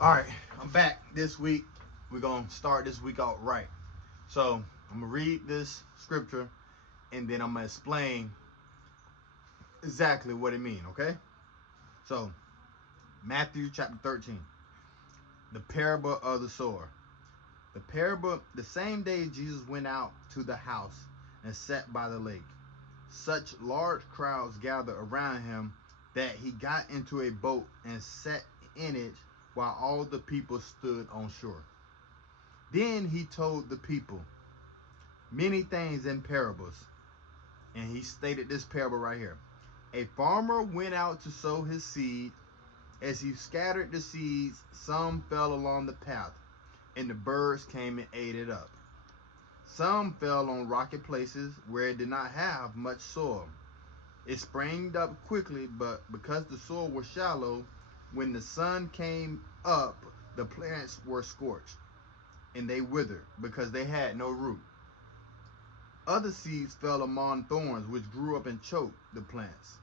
All right, I'm back this week. We're going to start this week out right. So, I'm going to read this scripture and then I'm going to explain exactly what it means, okay? So, Matthew chapter 13, the parable of the sower. The same day Jesus went out to the house and sat by the lake. Such large crowds gathered around him that he got into a boat and sat in it while all the people stood on shore. Then he told the people many things in parables. And he stated this parable right here. A farmer went out to sow his seed. As he scattered the seeds, some fell along the path, and the birds came and ate it up. Some fell on rocky places where it did not have much soil. It sprang up quickly, but because the soil was shallow, when the sun came up, the plants were scorched, and they withered because they had no root. Other seeds fell among thorns, which grew up and choked the plants.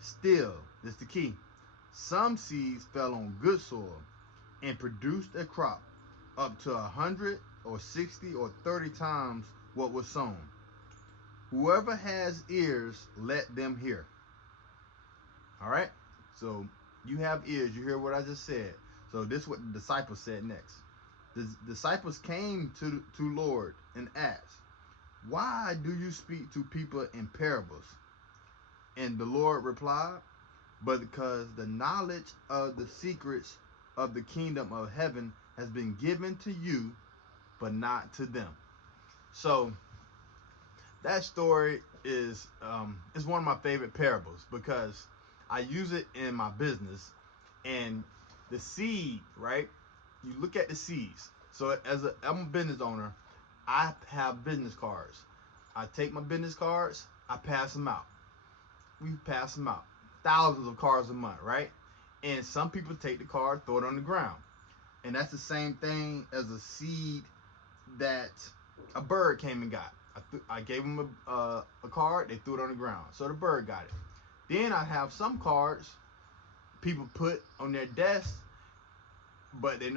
Still, this is the key, some seeds fell on good soil and produced a crop up to 100 or 60 or 30 times what was sown. Whoever has ears, let them hear. All right? So you have ears. You hear what I just said. So this is what the disciples said next. The disciples came to Lord and asked, "Why do you speak to people in parables?" And the Lord replied, "But because the knowledge of the secrets of the kingdom of heaven has been given to you, but not to them." So that story is one of my favorite parables because I use it in my business. And the seed, right? You look at the seeds. So I'm a business owner. I have business cards. I take my business cards, I pass them out. We pass them out. Thousands of cards a month, right? And some people take the card, throw it on the ground. And that's the same thing as a seed that a bird came and got. I gave them a card, they threw it on the ground. So the bird got it. Then I have some cards people put on their desk, but they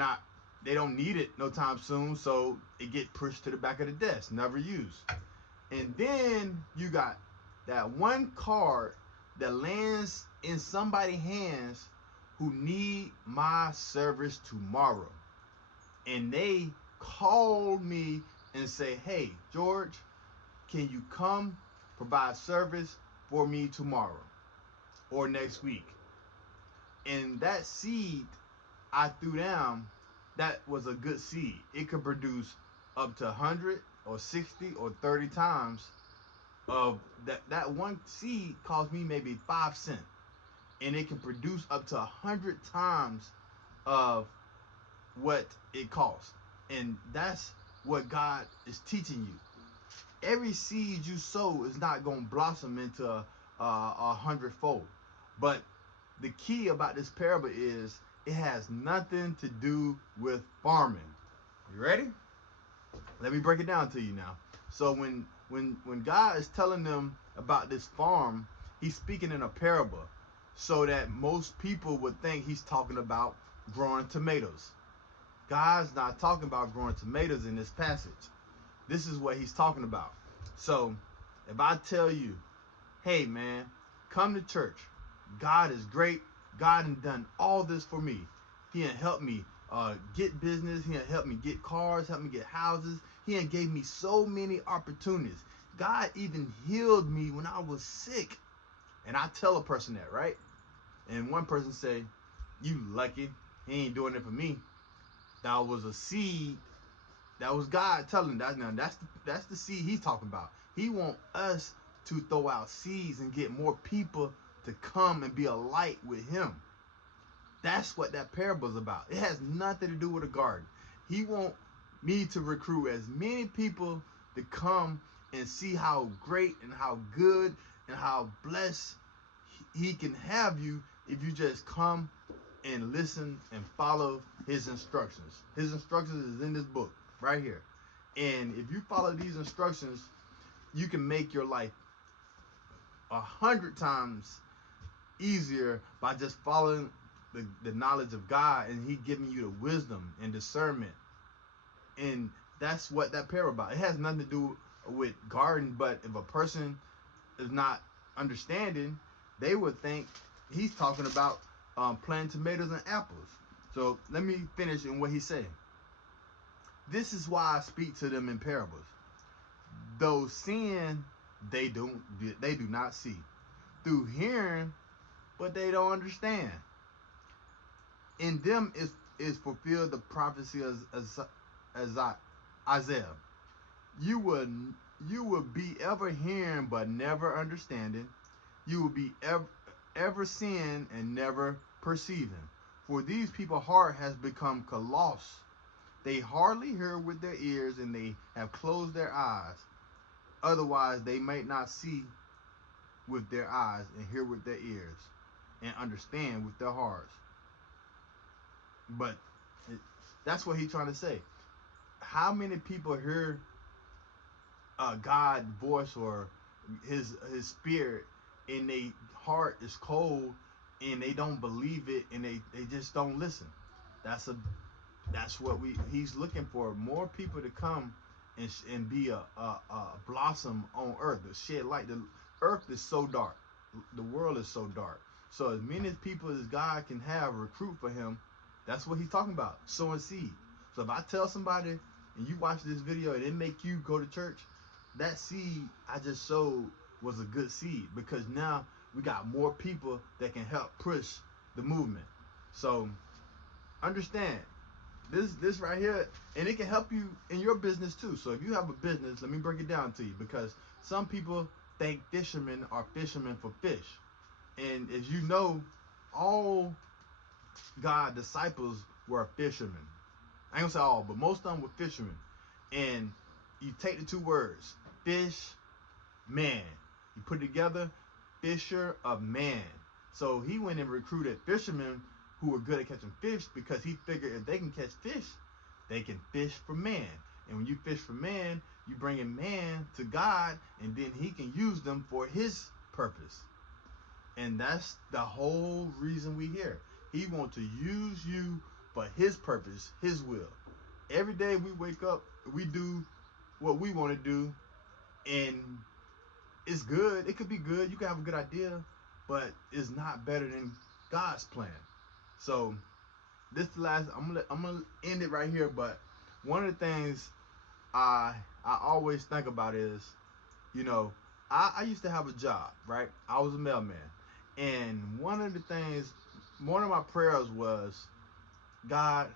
don't need it no time soon, so it get pushed to the back of the desk, never used. And then you got that one card that lands in somebody's hands who need my service tomorrow. And they call me and say, "Hey, George, can you come provide service for me tomorrow or next week?" And that seed I threw down, that was a good seed. It could produce up to 100 or 60 or 30 times of that one seed cost me maybe 5 cents, and it can produce up to 100 times of what it costs. And that's what God is teaching you. Every seed you sow is not going to blossom into a hundredfold. But the key about this parable is it has nothing to do with farming. You ready? Let me break it down to you now. So when God is telling them about this farm, he's speaking in a parable so that most people would think he's talking about growing tomatoes. God's not talking about growing tomatoes in this passage. This is what he's talking about. So if I tell you, "Hey man, come to church. God is great. God has done all this for me. He has helped me get business. He has helped me get cars, helped me get houses. He has gave me so many opportunities. God even healed me when I was sick." And I tell a person that, right? And one person say, "You lucky. He ain't doing it for me." That was a seed. That was God telling that. Now that's the seed he's talking about. He want us to throw out seeds and get more people to come and be a light with him. That's what that parable is about. It has nothing to do with a garden. He want me to recruit as many people to come and see how great and how good and how blessed he can have you if you just come and listen and follow his instructions. His instructions is in this book right here. And if you follow these instructions, you can make your life 100 times easier by just following the knowledge of God, and he giving you the wisdom and discernment. And that's what that parable about. It has nothing to do with garden, but if a person is not understanding, they would think he's talking about planting tomatoes and apples. So let me finish in what he's saying. This is why I speak to them in parables. Though seeing, they do not see. Through hearing, but they don't understand. In them is fulfilled the prophecy as Isaiah. You will be ever hearing but never understanding. You will be ever seeing and never perceiving. For these people's heart has become callous. They hardly hear with their ears, and they have closed their eyes. Otherwise, they might not see with their eyes and hear with their ears and understand with their hearts. But that's what he's trying to say. How many people hear God's voice or his spirit, and their heart is cold, and they don't believe it, and they just don't listen? That's what he's looking for. More people to come and be a blossom on earth, to shed light. The earth is so dark. The world is so dark. So as many people as God can have recruit for him, that's what he's talking about, sowing seed. So if I tell somebody and you watch this video and it make you go to church, that seed I just sowed was a good seed, because now we got more people that can help push the movement. So understand this right here, and it can help you in your business too. So if you have a business, let me break it down to you, because some people think fishermen are fishermen for fish. And as you know, all God's disciples were fishermen. I ain't gonna say all, but most of them were fishermen. And you take the two words, fish, man. You put it together, fisher of man. So he went and recruited fishermen who were good at catching fish, because he figured if they can catch fish, they can fish for man. And when you fish for man, you bring in man to God, and then he can use them for his purpose. And that's the whole reason we here. He wants to use you for his purpose, his will. Every day we wake up, we do what we want to do, and it's good. It could be good. You can have a good idea, but it's not better than God's plan. So this is the last. I'm gonna end it right here. But one of the things I always think about is, you know, I used to have a job, right? I was a mailman, and one of my prayers was, God,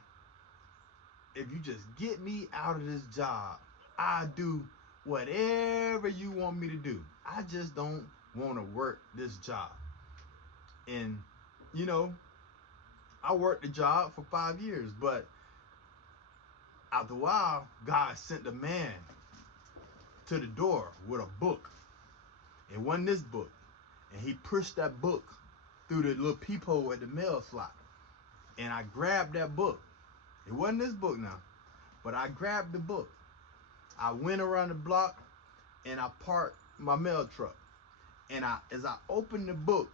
if you just get me out of this job, I'll do whatever you want me to do. I just don't want to work this job. And you know, I worked the job for 5 years, but after a while, God sent a man to the door with a book. It wasn't this book. And he pushed that book through the little peephole at the mail slot. And I grabbed that book. It wasn't this book now, but I grabbed the book. I went around the block and I parked my mail truck. And as I opened the book,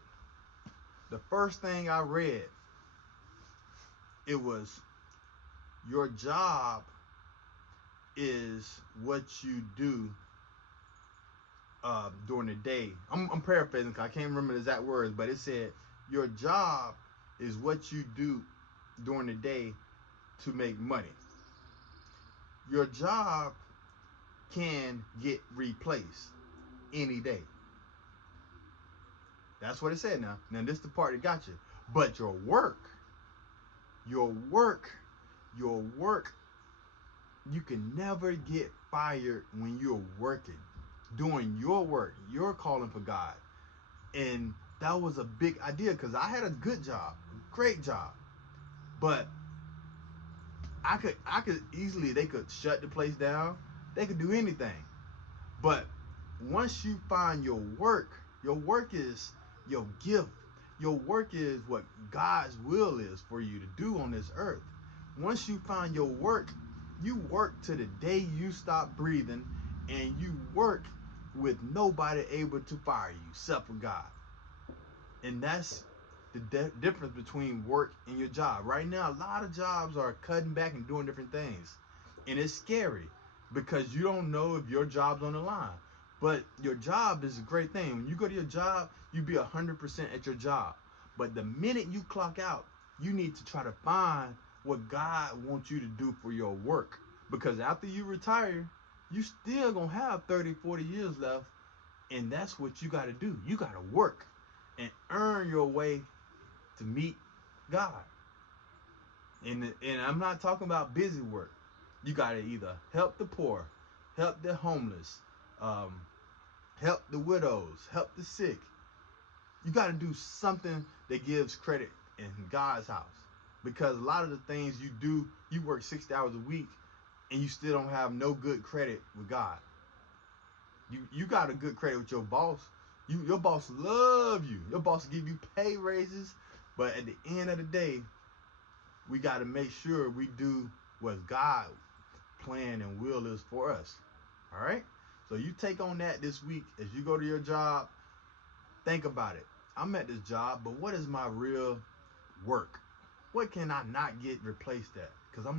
the first thing I read, it was, your job is what you do during the day. I'm paraphrasing because I can't remember the exact words, but it said, your job is what you do during the day to make money. Your job can get replaced any day. That's what it said now. Now this is the part that got you. But your work, you can never get fired when you're working, doing your work. You're calling for God. And that was a big idea, because I had a good job, great job. But I could easily, they could shut the place down. They could do anything. But once you find your work is your gift. Your work is what God's will is for you to do on this earth. Once you find your work, you work to the day you stop breathing, and you work with nobody able to fire you except for God. And that's the difference between work and your job. Right now, a lot of jobs are cutting back and doing different things. And it's scary because you don't know if your job's on the line. But your job is a great thing. When you go to your job, you be 100% at your job. But the minute you clock out, you need to try to find what God wants you to do for your work. Because after you retire, you still gonna have 30, 40 years left. And that's what you gotta do. You gotta work and earn your way to meet God. And I'm not talking about busy work. You gotta either help the poor, help the homeless, help the widows, help the sick. You gotta do something that gives credit in God's house. Because a lot of the things you do, you work 60 hours a week and you still don't have no good credit with God. You got a good credit with your boss. Your boss love you. Your boss give you pay raises. But at the end of the day, we got to make sure we do what God's plan and will is for us. All right? So you take on that this week as you go to your job. Think about it. I'm at this job, but what is my real work? What can I not get replaced at? Because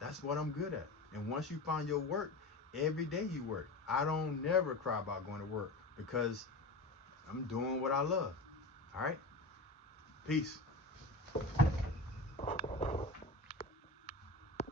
that's what I'm good at. And once you find your work, every day you work. I don't never cry about going to work because I'm doing what I love. All right? Peace.